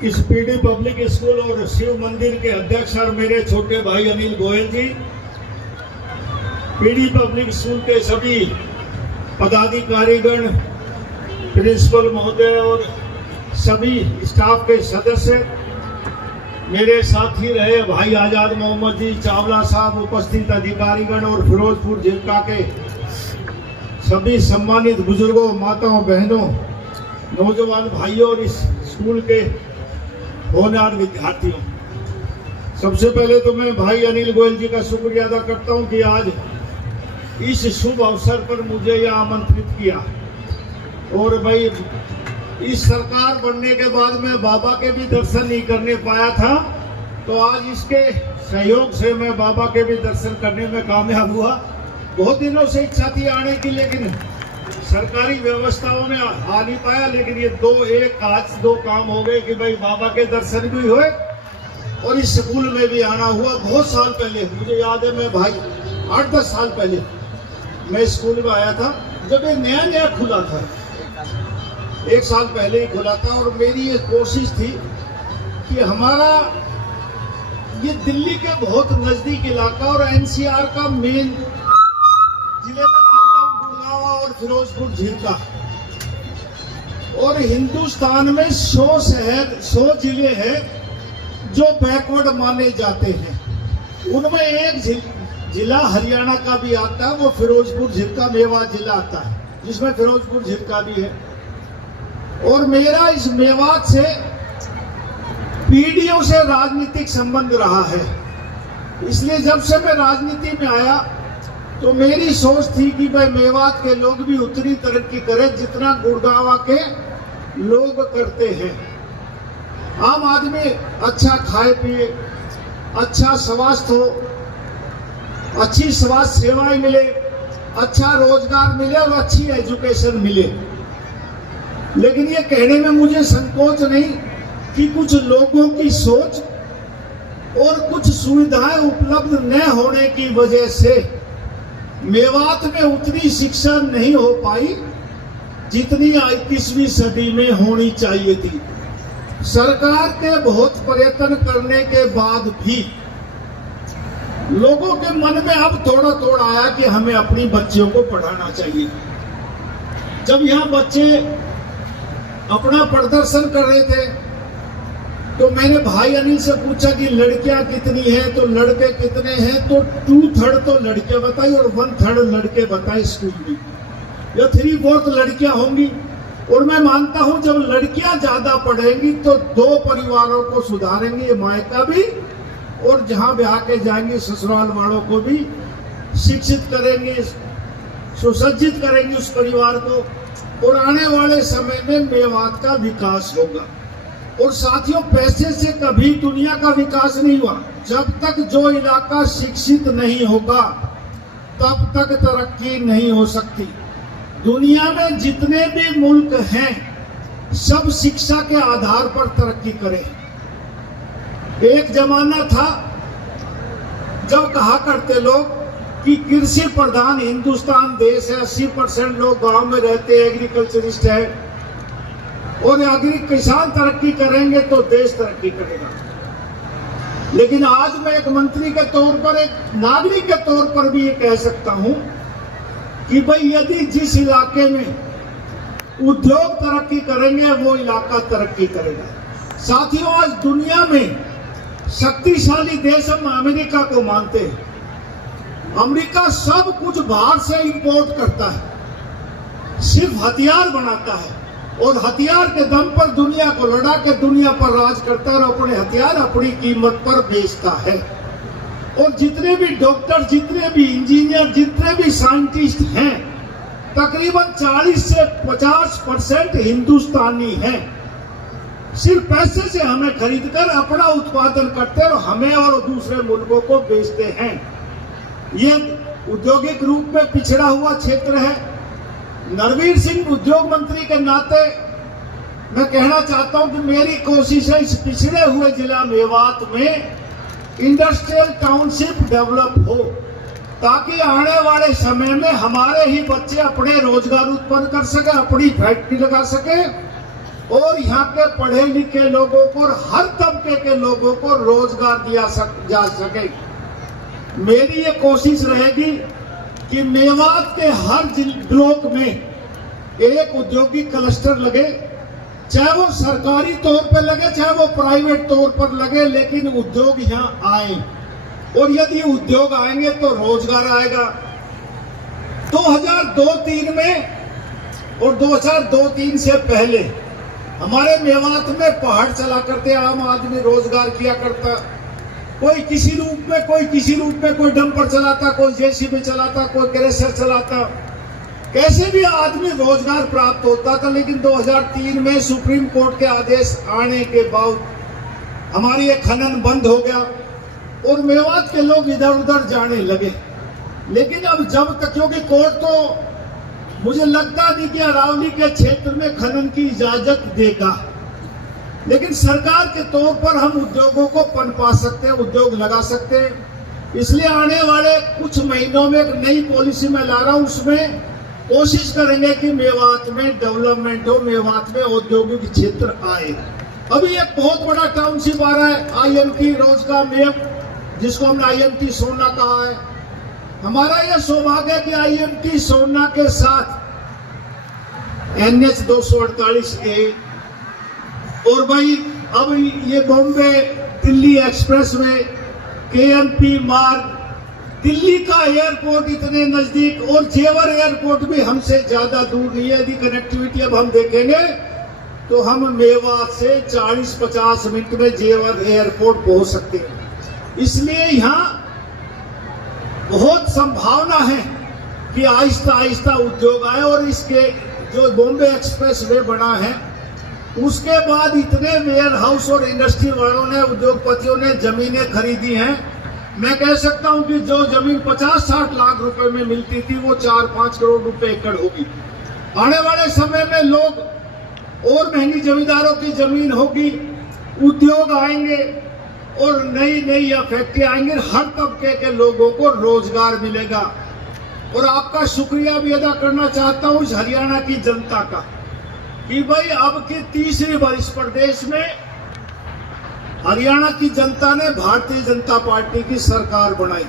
इस PD public school और शिव मंदिर के अध्यक्ष और मेरे छोटे भाई अनिल गोयल जी, पीडी पब्लिक स्कूल के सभी पदाधिकारीगण, प्रिंसिपल महोदय और सभी स्टाफ के सदस्य, मेरे साथी रहे भाई आजाद मोहम्मद जी चावला साहब, उपस्थित अधिकारीगण और फिरोजपुर जिला के सभी सम्मानित बुजुर्गों, माताओं, बहनों, नौजवान भाइयों और इस स्कूल के होनहार विद्यार्थियों, सबसे पहले तो मैं भाई अनिल गोयल जी का शुक्रिया अदा करता हूं कि आज इस शुभ अवसर पर मुझे यहाँ आमंत्रित किया। और भाई इस सरकार बनने के बाद मैं बाबा के भी दर्शन नहीं करने पाया था, तो आज इसके सहयोग से मैं बाबा के भी दर्शन करने में कामयाब हुआ। बहुत दिनों से इच्छा थी आने की, लेकिन सरकारी व्यवस्थाओं में आ नहीं पाया। लेकिन ये आज दो काम हो गए कि भाई बाबा के दर्शन भी हुए और इस स्कूल में भी आना हुआ। बहुत साल पहले मुझे याद है, मैं भाई 8-10 साल पहले मैं स्कूल में आया था, जब ये नया नया खुला था, 1 साल पहले ही खुला था। और मेरी ये कोशिश थी कि हमारा ये दिल्ली के बहुत नजदीक इलाका और एनसीआर का मेन जिले में और फिरोजपुर जिला, और हिंदुस्तान में 100 जिले हैं जो बैकवर्ड माने जाते हैं। उनमें एक जिला हरियाणा का भी आता है, वो फिरोजपुर जिला, मेवात जिला आता है, जिसमें फिरोजपुर जिला भी है। और मेरा इस मेवात से पीढ़ियों से राजनीतिक संबंध रहा है। इसलिए जब से मैं राजनीति में आया तो मेरी सोच थी कि भाई मेवात के लोग भी उतनी तरक्की करें जितना गुड़गांव के लोग करते हैं। आम आदमी अच्छा खाए पिए, अच्छा स्वास्थ्य हो, अच्छी स्वास्थ्य सेवाएं मिले, अच्छा रोजगार मिले और अच्छी एजुकेशन मिले। लेकिन ये कहने में मुझे संकोच नहीं कि कुछ लोगों की सोच और कुछ सुविधाएं उपलब्ध न होने की वजह से मेवात में उतनी शिक्षा नहीं हो पाई जितनी 21वीं सदी में होनी चाहिए थी। सरकार के बहुत प्रयत्न करने के बाद भी लोगों के मन में अब थोड़ा थोड़ा आया कि हमें अपनी बच्चियों को पढ़ाना चाहिए। जब यहाँ बच्चे अपना प्रदर्शन कर रहे थे तो मैंने भाई अनिल से पूछा कि लड़कियां कितनी हैं, तो लड़के कितने हैं, तो 2/3 तो लड़कियां बताई और 1/3 लड़के बताए स्कूल में, या 3/4 लड़कियां होंगी। और मैं मानता हूं जब लड़कियां ज्यादा पढ़ेंगी तो 2 परिवारों को सुधारेंगी, मायका भी और जहां ब्याह के जाएंगे ससुराल वालों को भी शिक्षित करेंगे, सुसज्जित करेंगे उस परिवार को, और आने वाले समय में मेवात का विकास होगा। और साथियों, पैसे से कभी दुनिया का विकास नहीं हुआ। जब तक जो इलाका शिक्षित नहीं होगा तब तक तरक्की नहीं हो सकती। दुनिया में जितने भी मुल्क हैं सब शिक्षा के आधार पर तरक्की करें। एक जमाना था जब कहा करते लोग कि कृषि प्रधान हिंदुस्तान देश है, 80% लोग गांव में रहते हैं, एग्रीकल्चरिस्ट है, और अगर किसान तरक्की करेंगे तो देश तरक्की करेगा। लेकिन आज मैं एक मंत्री के तौर पर, एक नागरिक के तौर पर भी ये कह सकता हूं कि भाई यदि जिस इलाके में उद्योग तरक्की करेंगे वो इलाका तरक्की करेगा। साथियों, आज दुनिया में शक्तिशाली देश हम अमेरिका को मानते हैं। अमेरिका सब कुछ बाहर से इंपोर्ट करता है, सिर्फ हथियार बनाता है और हथियार के दम पर दुनिया को लड़ा के दुनिया पर राज करता है और अपने हथियार अपनी कीमत पर बेचता है। और जितने भी डॉक्टर, जितने भी इंजीनियर, जितने भी साइंटिस्ट हैं, तकरीबन 40 से 50% हिंदुस्तानी हैं। सिर्फ पैसे से हमें खरीदकर अपना उत्पादन करते हैं और हमें और दूसरे मुल्कों को बेचते हैं। ये औद्योगिक रूप में पिछड़ा हुआ क्षेत्र है। नरवीर सिंह उद्योग मंत्री के नाते मैं कहना चाहता हूं कि मेरी कोशिश है इस पिछड़े हुए जिला मेवात में इंडस्ट्रियल टाउनशिप डेवलप हो, ताकि आने वाले समय में हमारे ही बच्चे अपने रोजगार उत्पन्न कर सके, अपनी फैक्ट्री लगा सके और यहाँ के पढ़े लिखे लोगों को और हर तबके के लोगों को रोजगार दिया जा सके। मेरी ये कोशिश रहेगी कि मेवात के हर ब्लॉक में एक औद्योगिक क्लस्टर लगे, चाहे वो सरकारी तौर पर लगे चाहे वो प्राइवेट तौर पर लगे, लेकिन उद्योग यहाँ आए। और यदि उद्योग आएंगे तो रोजगार आएगा। 2002-03 में और 2002-03 से पहले हमारे मेवात में पहाड़ चला करते, आम आदमी रोजगार किया करता, कोई किसी रूप में कोई किसी रूप में, कोई डंपर चलाता, कोई जेसीबी चलाता, कोई क्रेशर चलाता, कैसे भी आदमी रोजगार प्राप्त होता था। लेकिन 2003 में सुप्रीम कोर्ट के आदेश आने के बाद हमारी ये खनन बंद हो गया और मेवात के लोग इधर उधर जाने लगे। लेकिन अब जब तक, क्योंकि कोर्ट तो मुझे लगता नहीं कि अरावली के क्षेत्र में खनन की इजाजत देगा, लेकिन सरकार के तौर पर हम उद्योगों को पनपा सकते हैं, उद्योग लगा सकते हैं। इसलिए आने वाले कुछ महीनों में एक नई पॉलिसी मैं ला रहा हूं, उसमें कोशिश करेंगे कि मेवात में डेवलपमेंट हो, मेवात में औद्योगिक क्षेत्र आए। अभी एक बहुत बड़ा टाउनशिप आ रहा है, IMT रोजगार मेप, जिसको हमने IMT सोना कहा है। हमारा यह सौभाग्य है कि IMT सोना के साथ NH 248A और भाई अब ये Bombay Delhi express way, KMP मार्ग, दिल्ली का एयरपोर्ट इतने नजदीक, और जेवर एयरपोर्ट भी हमसे ज्यादा दूर नहीं है। यदि कनेक्टिविटी अब हम देखेंगे तो हम मेवात से 40-50 मिनट में जेवर एयरपोर्ट पहुंच सकते हैं। इसलिए यहाँ बहुत संभावना है कि आहिस्ता आहिस्ता उद्योग आए। और इसके जो बॉम्बे एक्सप्रेस वे बना है, उसके बाद इतने वेयर हाउस और इंडस्ट्री वालों ने, उद्योगपतियों ने जमीनें खरीदी हैं। मैं कह सकता हूं कि जो जमीन 50-60 लाख रुपए में मिलती थी वो 4-5 करोड़ रुपए एकड़ होगी। आने वाले समय में लोग और महंगी जमींदारों की जमीन होगी, उद्योग आएंगे और नई नई फैक्ट्री आएंगे, हर तबके के लोगों को रोजगार मिलेगा। और आपका शुक्रिया भी अदा करना चाहता हूं इस हरियाणा की जनता का कि भाई अब की तीसरी बार इस प्रदेश में हरियाणा की जनता ने भारतीय जनता पार्टी की सरकार बनाई।